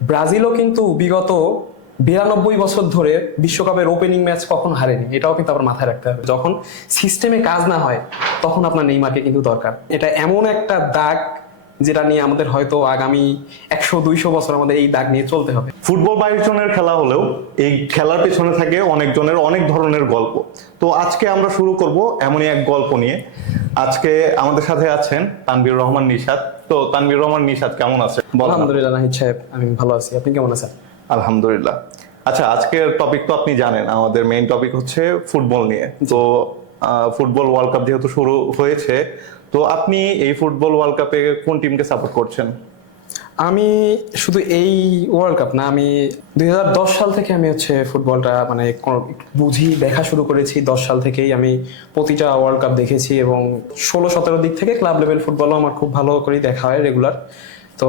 ব্রাজিলও কিন্তু বিগত 92 বছর ধরে বিশ্বকাপের ওপেনিং ম্যাচ কখন হারেনি, এটাও কিন্তু আবার মাথায় রাখতে হবে। যখন সিস্টেমে কাজ না হয় তখন আপনার নেইমারকে কিন্তু দরকার। এটা এমন একটা দাগ যেটা নিয়ে আমাদের হয়তো আগামী 100-200 বছর আমাদের এই দাগ নিয়ে চলতে হবে। ফুটবল 22 জনের খেলা হলেও এই খেলার পেছনে থাকে অনেক জনের অনেক ধরনের গল্প। তো আজকে আমরা শুরু করব এমনই এক গল্প নিয়ে। আজকে আমাদের সাথে আছেন তানভীর রহমান নিশাত। তো তানভীর রহমান নিশাত কেমন আছেন? আলহামদুলিল্লাহ নাহিদ সাহেব, আমি ভালো আছি, আপনি কেমন আছেন? আলহামদুলিল্লাহ। আচ্ছা, আজকের টপিক তো আপনি জানেন, আমাদের মেইন টপিক হচ্ছে ফুটবল নিয়ে। তো ফুটবল ওয়ার্ল্ড কাপ যেহেতু শুরু হয়েছে, তো আপনি এই ফুটবল ওয়ার্ল্ড কাপে কোন টিমকে সাপোর্ট করছেন? আমি শুধু এই ওয়ার্ল্ড কাপ না, আমি 2010 সাল থেকে আমি ফুটবলটা মানে বুঝি দেখা শুরু করেছি। 10 সাল থেকেই আমি প্রতিটা ওয়ার্ল্ড কাপ দেখেছি এবং 16-17 দিক থেকে ক্লাব লেভেল ফুটবলও আমার খুব ভালো করে দেখা হয় রেগুলার। তো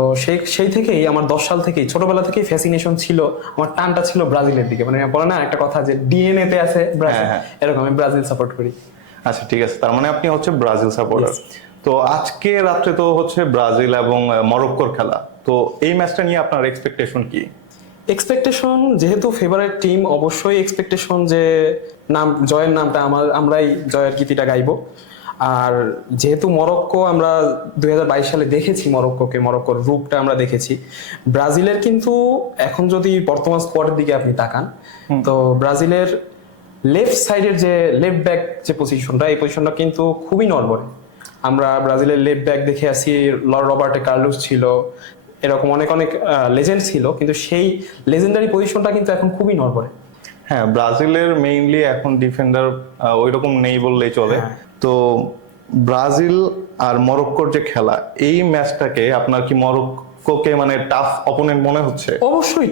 সেই থেকেই আমার 10 সাল থেকেই ছোটবেলা থেকেই ফ্যাসিনেশন ছিল, আমার টানটা ছিল ব্রাজিলের দিকে। মানে বলে না একটা কথা যে ডিএনএ তে আছে ব্রাজিল, এরকম আমি ব্রাজিল সাপোর্ট করি। আচ্ছা, ঠিক আছে, তার মানে আপনি হচ্ছে ব্রাজিল সাপোর্টার। তো আজকে রাত্রে তো হচ্ছে ব্রাজিল এবং মরক্কোর খেলা। তো এই ম্যাচটা নিয়ে আপনার এক্সপেকটেশন কি? এক্সপেকটেশন যেহেতু ফেভারিট টিম, অবশ্যই এক্সপেকটেশন যে জয়ের নামটা আমরাই জয়ের গীতিটা গাইবো। আর যেহেতু মরক্কো আমরা 2022 সালে দেখেছি, মরক্কোর রূপটা আমরা দেখেছি। ব্রাজিলের কিন্তু এখন যদি বর্তমান স্কোয়াডের দিকে আপনি তাকান, তো ব্রাজিলের লেফট সাইডের যে লেফট ব্যাক যে পজিশনটা, এই পজিশনটা কিন্তু খুবই নড়বড়ে। আমরা ব্রাজিলের লেফট ব্যাক দেখে আসি, রবার্টো কার্লোস ছিল, এরকম অনেক অনেক লেজেন্ড ছিল, কিন্তু সেই লেজেন্ডারি পজিশনটা কিন্তু এখন খুবই নড়বড়ে। হ্যাঁ, ব্রাজিলের মেইনলি এখন ডিফেন্ডার ওইরকম নেই বললেই চলে। তো ব্রাজিল আর মরক্কোর যে খেলা, এই ম্যাচটাকে আপনার কি মরক্কোকে মানে টাফ অপোনেন্ট মনে হচ্ছে? অবশ্যই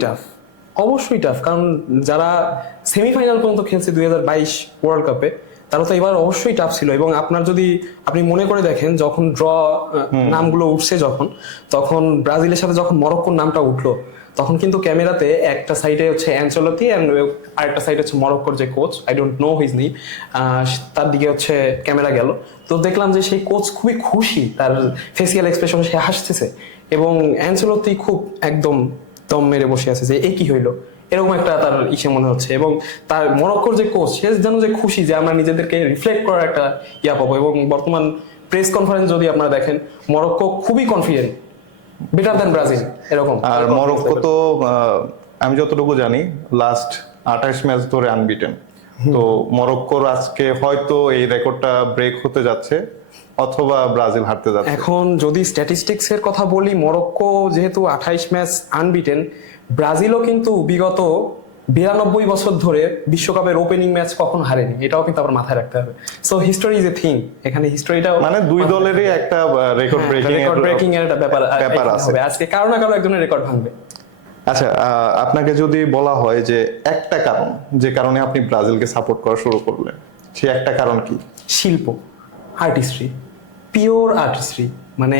টাফ, কারণ যারা সেমিফাইনাল পর্যন্ত খেলছে 2022 ওয়ার্ল্ড কাপে, তারা তো এবার অবশ্যই টাফ ছিল। এবং আপনি মনে করে দেখেন, যখন নামগুলো উঠছে তখন ব্রাজিলের সাথে যখন মরক্কোর নামটা উঠলো, তখন কিন্তু ক্যামেরাতে একটা সাইডে অ্যানচেলতি এন্ড আরেকটা সাইডে মরক্কোর যে coach, I don't know his name, তার দিকে ক্যামেরা গেল। তো দেখলাম যে সেই কোচ খুবই খুশি, তার ফেসিয়াল এক্সপ্রেশন, সে হাসতেছে, এবং অ্যানচেলতি খুব একদম দম মেরে বসে আছে যে এ কি হইলো, এরকম একটা তার মনে হচ্ছে। এবং তার মরক্কোর যে কোচ, সে যেন যে খুশি যে আমরা নিজেদেরকে রিফ্লেক্ট করার একটা পাবো। এবং বর্তমান প্রেস কনফারেন্স যদি আপনারা দেখেন, মরক্কো খুবই কনফিডেন্ট, বেটার দ্যান ব্রাজিল এরকম। আর মরক্কো তো আমি যতটুকু জানি লাস্ট 28 ম্যাচ ধরে আনবিটেন। তো মরক্কোর আজকে হয়তো এই রেকর্ডটা ব্রেক হতে যাচ্ছে, অথবা ব্রাজিল হারতে যাচ্ছে। এখন যদি স্ট্যাটিস্টিক্স এর কথা বলি, মরক্কো যেহেতু 28 ম্যাচ আনবিটেন, ব্রাজিলও কিন্তু বিগত 92 বছর ধরে বিশ্বকাপের ওপেনিং ম্যাচ কখন হারেনি, এটাও কিন্তু আবার মাথায় রাখতে হবে। So history is a thing, এখানে হিস্টোরিটাও মানে দুই দলেরই একটা রেকর্ড ব্রেকিং এর একটা ব্যাপার আছে। আজকে কারো না কারো একজনের রেকর্ড ভাঙবে। আচ্ছা, আপনাকে যদি বলা হয় যে একটা কারণ, যে কারণে আপনি ব্রাজিলকে সাপোর্ট করা শুরু করলেন, সেই একটা কারণ কি? শিল্প, আর্টিস্ট্রি, পিওর আর্টিস্ট্রি। মানে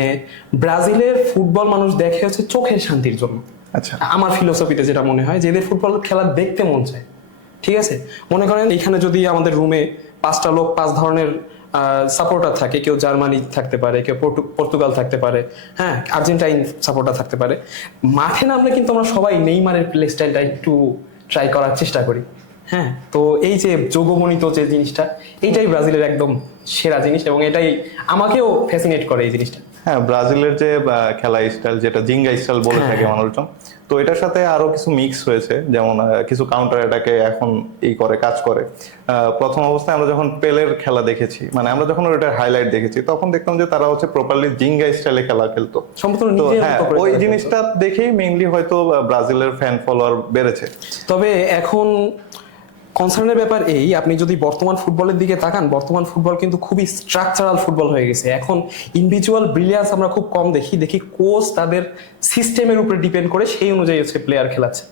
ব্রাজিলের ফুটবল মানুষ দেখে চোখের শান্তির জন্য। আচ্ছা, আমার ফিলোসফিতে যেটা মনে হয়, যে এদের ফুটবল খেলা দেখতে মন চায়। ঠিক আছে, মনে করেন এখানে যদি আমাদের রুমে 5টা লোক 5 ধরনের সাপোর্টার থাকে, কেউ জার্মানি থাকতে পারে, কেউ পর্তুগাল থাকতে পারে, হ্যাঁ, আর্জেন্টাইন সাপোর্টার থাকতে পারে, মাঠে নামলে কিন্তু আমরা সবাই নেইমারের প্লে স্টাইলটা একটু ট্রাই করার চেষ্টা করি। হ্যাঁ, তো এই যে যোগগণিত যে জিনিসটা, এইটাই ব্রাজিলের একদম সেরা জিনিস, এবং এটাই আমাকেও ফ্যাসিনেট করে এই জিনিসটা। হ্যাঁ, ব্রাজিলের যে খেলা স্টাইল, যেটা জিঙ্গা স্টাইল বলে থাকে মানুষজন, তো এটার সাথে আরো কিছু মিক্স হয়েছে। যেমন কিছু কাউন্টার অ্যাটাকে এখন কাজ করে। প্রথম অবস্থায় আমরা যখন পেলের খেলা দেখেছি, মানে আমরা যখন ওটার হাইলাইট দেখেছি, তখন দেখতাম যে তারা প্রপারলি জিঙ্গা স্টাইলে খেলা খেলতো। তো হ্যাঁ, ওই জিনিসটা দেখেই মেইনলি হয়তো ব্রাজিলের ফ্যান ফলোয়ার বেড়েছে। তবে এখন কনসার্নের ব্যাপার এই, আপনি যদি বর্তমান ফুটবলের দিকে তাকান, বর্তমান ফুটবল কিন্তু খুবই স্ট্রাকচারাল ফুটবল হয়ে গেছে। এখন ইন্ডিভিজুয়াল ব্রিলিয়ান্স আমরা খুব কম দেখি কোচ তাদের সিস্টেমের উপরে ডিপেন্ড করে সেই অনুযায়ী প্লেয়ার খেলাচ্ছে।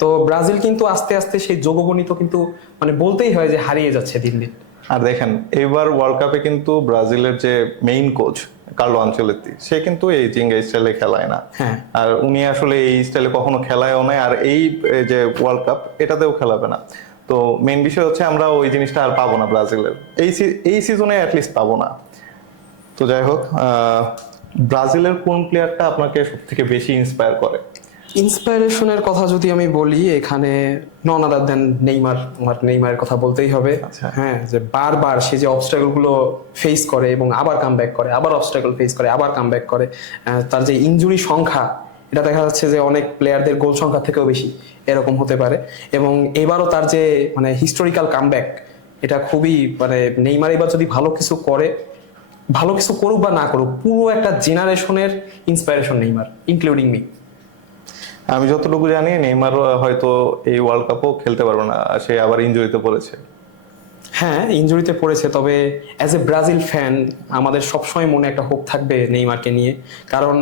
তো ব্রাজিল কিন্তু আস্তে আস্তে সেই যোগগণিত কিন্তু মানে বলতেই হয় যে হারিয়ে যাচ্ছে দিন দিন। আর দেখেন, এবার ওয়ার্ল্ড কাপে কিন্তু ব্রাজিলের যে মেইন কোচ কার্লো আনচেলত্তি, সে কিন্তু এই জিঙ্গা স্টাইলে খেলায় না। আর উনি আসলে এই স্টাইলে কখনো খেলায়ও নাই, আর এই যে ওয়ার্ল্ড কাপ এটাতেও খেলাবে না। তো মেইন বিষয় হচ্ছে আমরা ওই জিনিসটা আর পাবো না ব্রাজিলের, এই সিজনে অ্যাটলিস্ট পাবো না। তো যাই হোক, ব্রাজিলের কোন প্লেয়ারটা আপনাকে সব থেকে বেশি ইন্সপায়ার করে? ইন্সপাইরেশনের কথা যদি আমি বলি, এখানে নন আদার দেন নেইমার। আমার নেইমারের কথা বলতেই হবে। আচ্ছা। হ্যাঁ, যে বারবার সে যে অবস্ট্রাগল গুলো ফেস করে এবং আবার কামব্যাক করে, আবার অবস্ট্রাগল ফেস করে, আবার কামব্যাক করে। তার যে ইনজুরি সংখ্যা, এটা দেখা যাচ্ছে যে অনেক প্লেয়ারদের গোল সংখ্যা থেকেও বেশি এরকম হতে পারে। এবং এবারও তার যে মানে হিস্টোরিক্যাল কামব্যাক, এটা খুবই মানে নেইমার এবার যদি ভালো কিছু করে, ভালো কিছু করুক বা না করুক, পুরো একটা জেনারেশনের ইন্সপাইরেশন নেইমার, ইনক্লুডিং মি। আমি যতটুকু জানি নেইমার হয়তো এই ওয়ার্ল্ড কাপও খেলতে পারবে না, সে আবার ইনজুরিতে পড়েছে। হ্যাঁ, ইনজুরিতে পড়েছে, তবে অ্যাজ এ ব্রাজিল ফ্যান আমাদের সবসময় মনে একটা হোপ থাকবে নেইমারকে নিয়ে। কারণ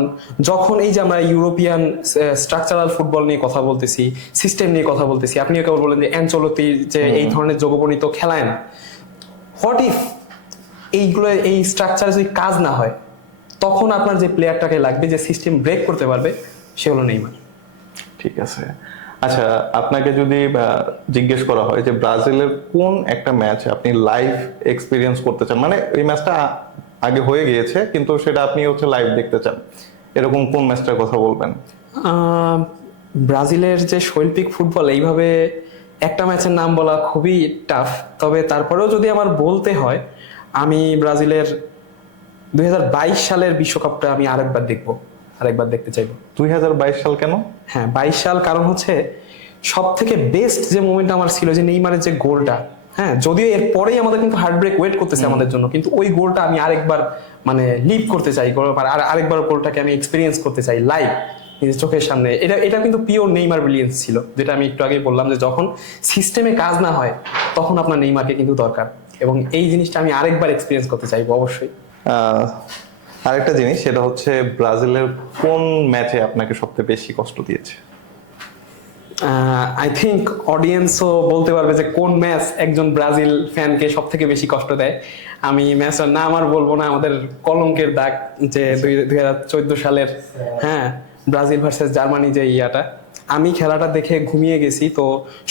যখন এই যে আমরা ইউরোপিয়ান স্ট্রাকচারাল ফুটবল নিয়ে কথা বলতেছি, সিস্টেম নিয়ে কথা বলতেছি, আপনিও কেবল বলেন যে অ্যানচেলোত্তি যে এই ধরনের যোগপনীত খেলায় না, হোয়াট ইফ এইগুলো এই স্ট্রাকচারে যদি কাজ না হয়, তখন আপনার যে প্লেয়ারটাকে লাগবে, যে সিস্টেম ব্রেক করতে পারবে, সে হলো নেইমার। ঠিক আছে, আচ্ছা আপনাকে যদি জিজ্ঞেস করা হয় যে ব্রাজিলের কোন একটা ম্যাচ আপনি লাইভ এক্সপিরিয়েন্স করতে চান, মানে এই ম্যাচটা আগে হয়ে গিয়েছে কিন্তু সেটা আপনি হচ্ছে লাইভ দেখতে চান, এরকম কোন ম্যাচটার কথা বলবেন? ব্রাজিলের যে শৈল্পিক ফুটবল, এইভাবে একটা ম্যাচের নাম বলা খুবই টাফ। তবে তারপরেও যদি আমার বলতে হয়, আমি ব্রাজিলের 2022 সালের বিশ্বকাপটা আমি আরেকবার দেখতে চাইবো। 2022 সাল কেন? হ্যাঁ, 22 সাল, কারণ হচ্ছে সব থেকে বেস্ট যে মোমেন্ট আমার ছিল যে নেইমারের যে গোলটা। হ্যাঁ, যদিও এর পরেই আমাদের কিন্তু হার্ট ব্রেক ওয়েট করতেছে আমাদের জন্য, কিন্তু ওই গোলটা আমি আরেকবার মানে লিভ করতে চাই, আরেকবার গোলটাকে আমি এক্সপিরিয়েন্স করতে চাই লাইভ, নিজের চোখের সামনে। এটা কিন্তু পিওর নেইমার ব্রিলিয়েন্স ছিল, যেটা আমি একটু আগে বললাম, যে যখন সিস্টেমে কাজ না হয় তখন আপনার নেইমারকে কিন্তু দরকার, এবং এই জিনিসটা আমি আরেকবার এক্সপিরিয়েন্স করতে চাইবো অবশ্যই। আরেকটা জিনিস, সেটা হচ্ছে ব্রাজিলের কোন ম্যাচে আপনাকে সবচেয়ে বেশি কষ্ট দিয়েছে? আই থিঙ্ক অডিয়েন্সও বলতে পারবে যে কোন ম্যাচ একজন ব্রাজিল ফ্যানকে সব থেকে বেশি কষ্ট দেয়। আমি ম্যাচটার নাম আর বলবো না, আমাদের কলঙ্কের দাগ, যে 2014 সালের, হ্যাঁ, ব্রাজিল ভার্সেস জার্মানি যে ইয়াটা। আমি খেলাটা দেখে ঘুমিয়ে গেছি, তো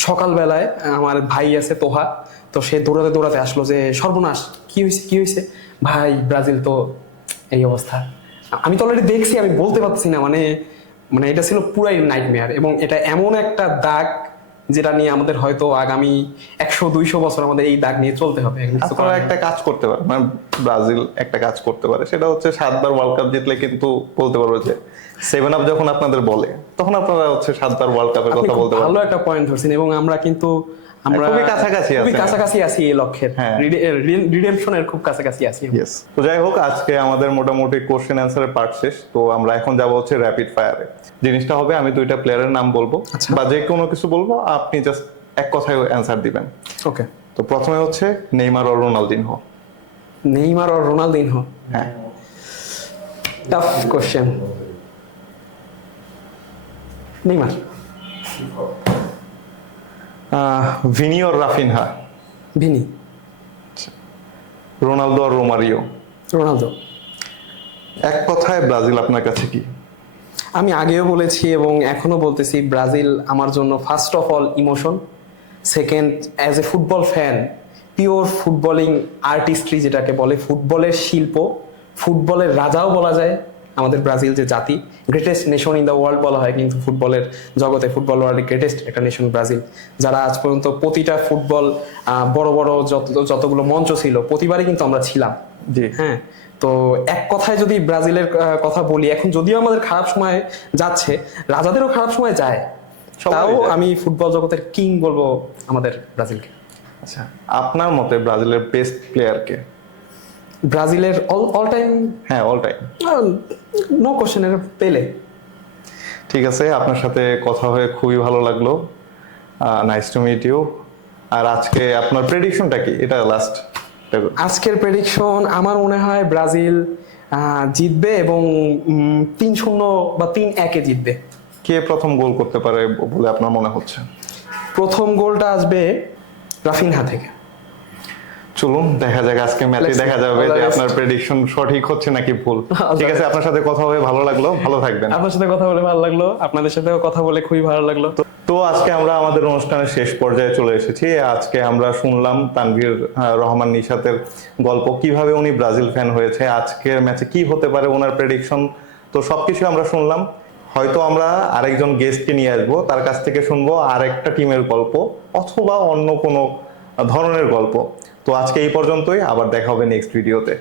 সকালবেলায় আমার ভাই আছে তোহা, তো সে দৌড়াতে দৌড়াতে আসলো যে সর্বনাশ, কি হয়েছে ভাই, ব্রাজিল তো এই অবস্থা। আমি তো অলরেডি দেখছি, আমি বলতে পারছি না, মানে মানে এটা ছিল পুরাই নাইটমেয়ার, এবং এটা এমন একটা দাগ যেটা নিয়ে আমাদের হয়তো আগামী 100-200 বছর আমাদের এই দাগ নিয়ে চলতে হবে। আপনারা একটা কাজ করতে পারে, মানে ব্রাজিল একটা কাজ করতে পারে, সেটা হচ্ছে 7বার ওয়ার্ল্ড কাপ জিতলে কিন্তু বলতে পারবে যে 7 আপ যখন আপনাদের বলে, তখন আপনারা হচ্ছে 7বার ওয়ার্ল্ড কাপের কথা বলতে পারবেন। ভালো একটা পয়েন্ট ধরছেন, এবং আমরা কিন্তু খুবই কাছাকাছি আছি এই লক্ষ্যের, রিডেমশনের খুব কাছাকাছি আছি। ইয়েস, তো যাই হোক, আজকে আমাদের মোটামুটি কোশ্চেন অ্যান্সারের পার্ট শেষ, তো আমরা এখন যাব হচ্ছে র্যাপিড ফায়ারে। জিনিসটা হবে, আমি 2টা প্লেয়ারের নাম বলবো বা যে কোনো কিছু বলবো, আপনি জাস্ট এক কথায় অ্যান্সার দিবেন। ওকে, তো প্রথমে হচ্ছে নেইমার আর রোনালদিনহো। নেইমার আর রোনালদিনহো? হ্যাঁ, টাফ কোশ্চেন। নেইমার। ভিনি আর রাফিনহা। ভিনি। রোনালদো আর রোমারিও। রোনালদো। এক কথায় ব্রাজিল আপনার কাছে কি? আমি আগেও বলেছি এবং এখনো বলতেছি, ব্রাজিল আমার জন্য first of all emotion, second as a football fan, pure footballing artistry যেটাকে বলে, ফুটবলের শিল্প, ফুটবলের রাজাও বলা যায় আমাদের ব্রাজিল যে জাতি। Greatest nation in the world বলা হয় কিন্তু ফুটবলের জগতে, ফুটবল ওয়ার্ল্ডের গ্রেটেস্ট একটা নেশন ব্রাজিল, যারা আজ পর্যন্ত প্রতিটা ফুটবল বড় বড় যতগুলো মঞ্চ ছিল প্রতিবারই কিন্তু আমরা ছিলাম। জি হ্যাঁ, তো এক কথায় যদি ব্রাজিলের কথা বলি, এখন যদিও আমাদের খারাপ সময় যাচ্ছে, রাজাদেরও খারাপ সময় যায়, তাও আমি ফুটবল জগতের কিং বলবো আমাদের ব্রাজিলকে। আচ্ছা, আপনার মতে ব্রাজিলের বেস্ট প্লেয়ার কে? ব্রাজিলের অল টাইম? হ্যাঁ, অল টাইম, নো কোশ্চেন, পেলে। ঠিক আছে, আপনার সাথে কথা হয়ে খুবই ভালো লাগলো, নাইস টু মিট ইউ। আর আজকে আপনার প্রেডিকশনটা কি, এটা লাস্ট? আজকের প্রেডিকশন আমার মনে হয় ব্রাজিল জিতবে, এবং 3-0 বা 3-1 জিতবে। কে প্রথম গোল করতে পারে বলে আপনার মনে হচ্ছে? প্রথম গোলটা আসবে রাফিনহা থেকে। চলুন দেখা যাক, আজকে ম্যাচে দেখা যাবে যে আপনার প্রেডিকশন সঠিক হচ্ছে নাকি ভুল। ঠিক আছে, আপনার সাথে কথা হয়ে ভালো লাগলো, ভালো থাকবেন। আপনার সাথে কথা বলে ভালো লাগলো, আপনাদের সাথেও কথা বলে খুবই ভালো লাগলো। তো আজকে আমরা আমাদের অনুষ্ঠানের শেষ পর্যায়ে চলে এসেছি। আজকে আমরা শুনলাম তানভীর রহমান নিশাতের গল্প, কিভাবে উনি ব্রাজিল ফ্যান হয়েছে, আজকের ম্যাচে কি হতে পারে ওনার প্রেডিকশন, তো সবকিছু আমরা শুনলাম। হয়তো আমরা আরেকজন গেস্টকে নিয়ে আসবো, তার কাছ থেকে শুনবো আরেকটা টিমের গল্প অথবা অন্য কোনো ধরনের গল্প। তো আজকে এই পর্যন্তই, আবার দেখা হবে নেক্সট ভিডিওতে।